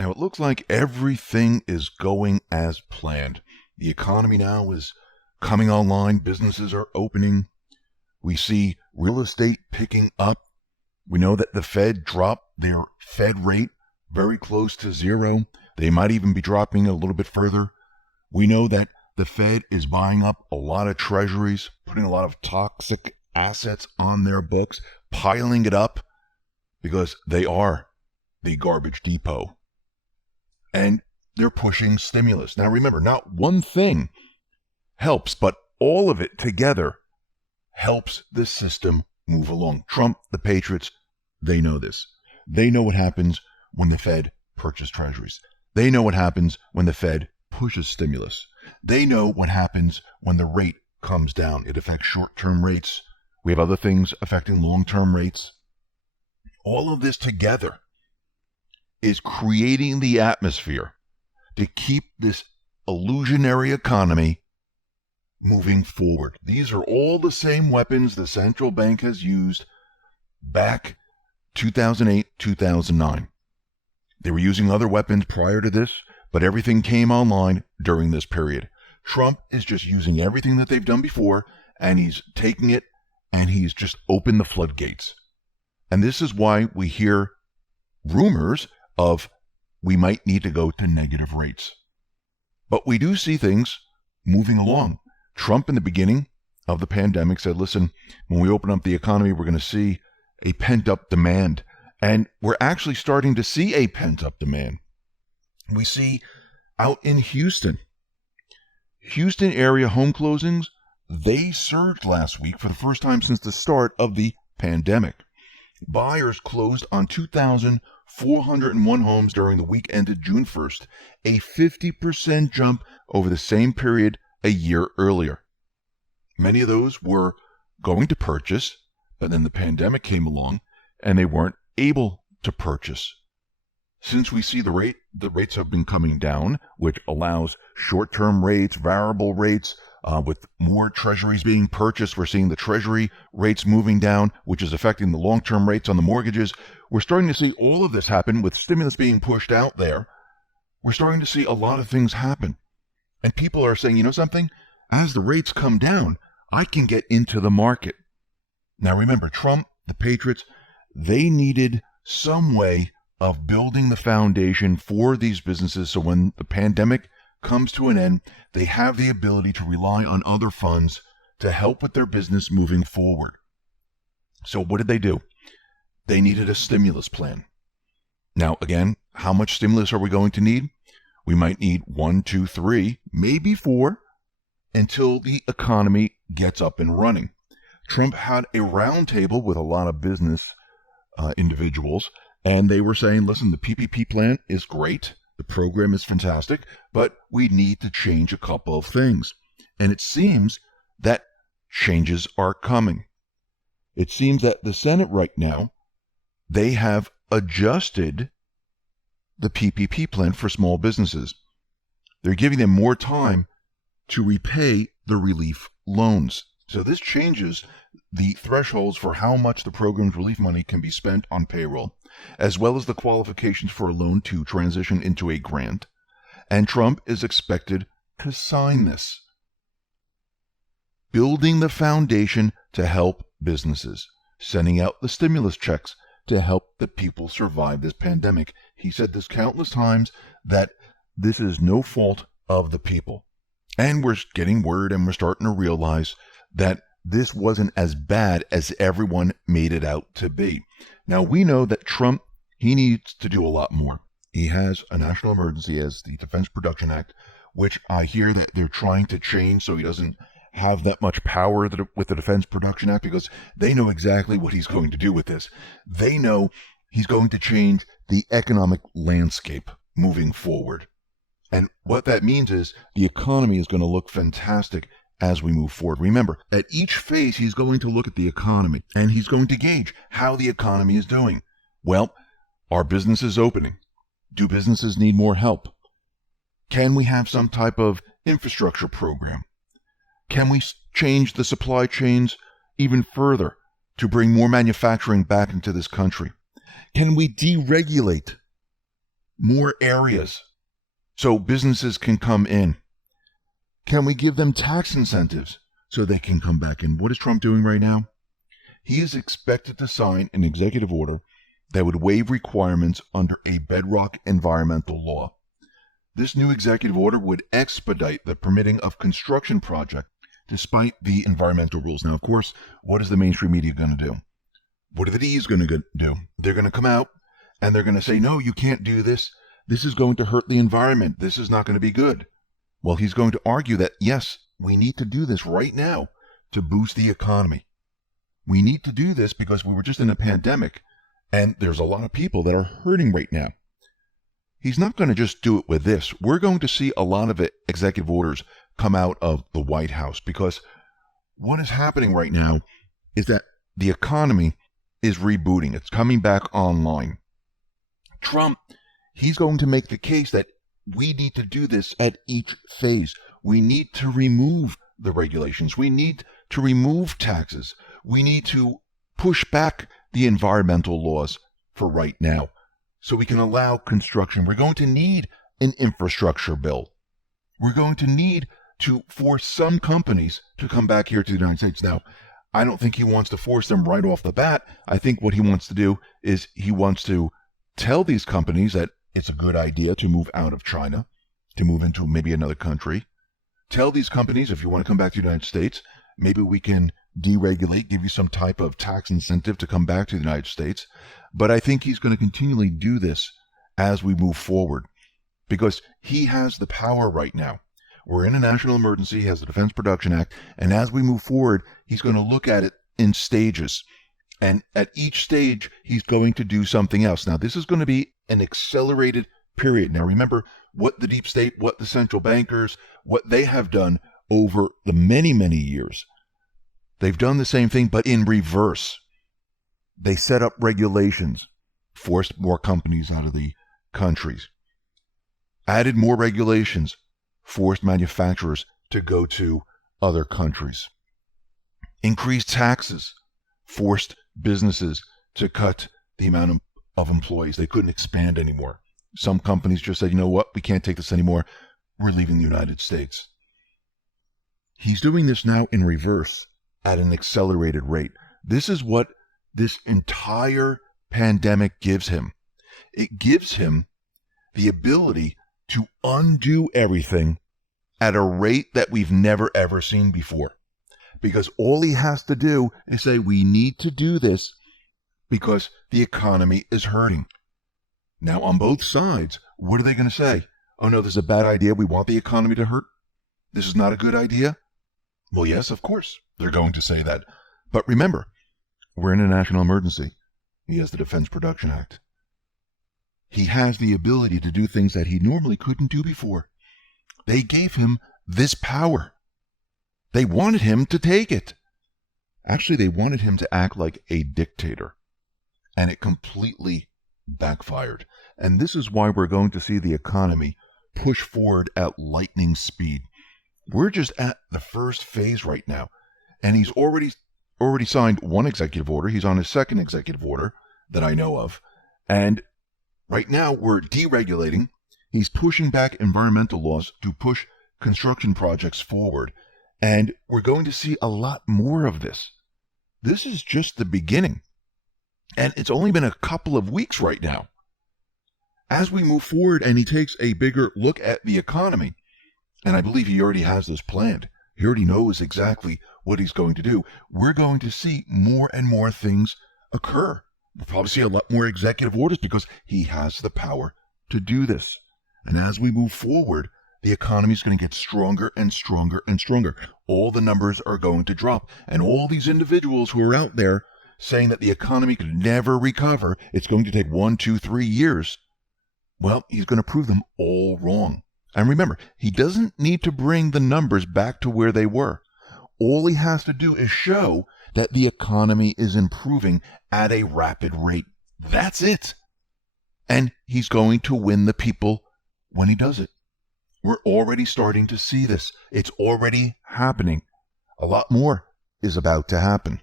Now, it looks like everything is going as planned. The economy now is coming online. Businesses are opening. We see real estate picking up. We know that the Fed dropped their Fed rate very close to zero. They might even be dropping a little bit further. We know that the Fed is buying up a lot of treasuries, putting a lot of toxic assets on their books, piling it up because they are the garbage depot. And they're pushing stimulus. Now remember, not one thing helps, but all of it together helps the system move along. Trump, the Patriots, they know this. They know what happens when the Fed purchases treasuries. They know what happens when the Fed pushes stimulus. They know what happens when the rate comes down. It affects short-term rates. We have other things affecting long-term rates. All of this together is creating the atmosphere to keep this illusionary economy moving forward. These are all the same weapons the central bank has used back 2008, 2009. They were using other weapons prior to this, but everything came online during this period. Trump is just using everything that they've done before, and he's taking it, and he's just opened the floodgates. And this is why we hear rumors of we might need to go to negative rates. But we do see things moving along. Trump, in the beginning of the pandemic, said, listen, when we open up the economy, we're going to see a pent-up demand. And we're actually starting to see a pent-up demand. We see out in Houston area home closings, they surged last week for the first time since the start of the pandemic. Buyers closed on 2,401 homes during the week ended June 1st, a 50% jump over the same period a year earlier. Many of those were going to purchase, but then the pandemic came along and they weren't able to purchase. Since we see the rates have been coming down, which allows short-term rates, variable rates, with more treasuries being purchased, we're seeing the treasury rates moving down, which is affecting the long-term rates on the mortgages. We're starting to see all of this happen with stimulus being pushed out there. We're starting to see a lot of things happen. And people are saying, you know something? As the rates come down, I can get into the market. Now remember, Trump, the Patriots, they needed some way of building the foundation for these businesses so when the pandemic comes to an end, they have the ability to rely on other funds to help with their business moving forward. So what did they do? They needed a stimulus plan. Now, again, how much stimulus are we going to need? We might need 1, 2, 3, maybe 4, until the economy gets up and running. Trump had a roundtable with a lot of business individuals, and they were saying, listen, the PPP plan is great. The program is fantastic, but we need to change a couple of things. And it seems that changes are coming. It seems that the Senate right now, they have adjusted the PPP plan for small businesses. They're giving them more time to repay the relief loans. So this changes the thresholds for how much the program's relief money can be spent on payroll, as well as the qualifications for a loan to transition into a grant. And Trump is expected to sign this, building the foundation to help businesses, sending out the stimulus checks to help the people survive this pandemic. He said this countless times that this is no fault of the people. And we're getting word and we're starting to realize that this wasn't as bad as everyone made it out to be. Now, we know that Trump, he needs to do a lot more. He has a national emergency as the Defense Production Act, which I hear that they're trying to change so he doesn't have that much power with the Defense Production Act, because they know exactly what he's going to do with this. They know he's going to change the economic landscape moving forward. And what that means is the economy is going to look fantastic as we move forward. Remember, at each phase, he's going to look at the economy and he's going to gauge how the economy is doing. Well, are businesses opening? Do businesses need more help? Can we have some type of infrastructure program? Can we change the supply chains even further to bring more manufacturing back into this country? Can we deregulate more areas so businesses can come in? Can we give them tax incentives so they can come back in? What is Trump doing right now? He is expected to sign an executive order that would waive requirements under a bedrock environmental law. This new executive order would expedite the permitting of construction projects despite the environmental rules. Now, of course, what is the mainstream media going to do? What are the D's going to do? They're going to come out and they're going to say, no, you can't do this. This is going to hurt the environment. This is not going to be good. Well, he's going to argue that, yes, we need to do this right now to boost the economy. We need to do this because we were just in a pandemic and there's a lot of people that are hurting right now. He's not going to just do it with this. We're going to see a lot of executive orders come out of the White House because what is happening right now is that the economy is rebooting. It's coming back online. Trump, he's going to make the case that we need to do this at each phase. We need to remove the regulations. We need to remove taxes. We need to push back the environmental laws for right now so we can allow construction. We're going to need an infrastructure bill. We're going to need to force some companies to come back here to the United States. Now, I don't think he wants to force them right off the bat. I think what he wants to do is he wants to tell these companies that it's a good idea to move out of China, to move into maybe another country. Tell these companies, if you want to come back to the United States, maybe we can deregulate, give you some type of tax incentive to come back to the United States. But I think he's going to continually do this as we move forward because he has the power right now. We're in a national emergency. He has the Defense Production Act. And as we move forward, he's going to look at it in stages. And at each stage, he's going to do something else. Now, this is going to be an accelerated period. Now, remember what the deep state, what the central bankers, what they have done over the many, many years. They've done the same thing, but in reverse. They set up regulations, forced more companies out of the countries, added more regulations, forced manufacturers to go to other countries, increased taxes, forced businesses to cut the amount of employees. They couldn't expand anymore. Some companies just said, you know what, we can't take this anymore. We're leaving the United States. He's doing this now in reverse at an accelerated rate. This is what this entire pandemic gives him. It gives him the ability to undo everything at a rate that we've never ever seen before. Because all he has to do is say, we need to do this because the economy is hurting. Now, on both sides, what are they going to say? Oh, no, this is a bad idea. We want the economy to hurt. This is not a good idea. Well, yes, of course, they're going to say that. But remember, we're in a national emergency. He has the Defense Production Act. He has the ability to do things that he normally couldn't do before. They gave him this power. They wanted him to take it. Actually, they wanted him to act like a dictator. And it completely backfired. And this is why we're going to see the economy push forward at lightning speed. We're just at the first phase right now. And he's already signed one executive order. He's on his second executive order that I know of. And right now we're deregulating. He's pushing back environmental laws to push construction projects forward. And we're going to see a lot more of this. This is just the beginning. And it's only been a couple of weeks right now. As we move forward and he takes a bigger look at the economy, and I believe he already has this planned. He already knows exactly what he's going to do. We're going to see more and more things occur. We'll probably see a lot more executive orders because he has the power to do this. And as we move forward, the economy is going to get stronger and stronger and stronger. All the numbers are going to drop. And all these individuals who are out there saying that the economy could never recover, it's going to take 1, 2, 3 years, well, he's going to prove them all wrong. And remember, he doesn't need to bring the numbers back to where they were. All he has to do is show that the economy is improving at a rapid rate. That's it. And he's going to win the people when he does it. We're already starting to see this. It's already happening. A lot more is about to happen.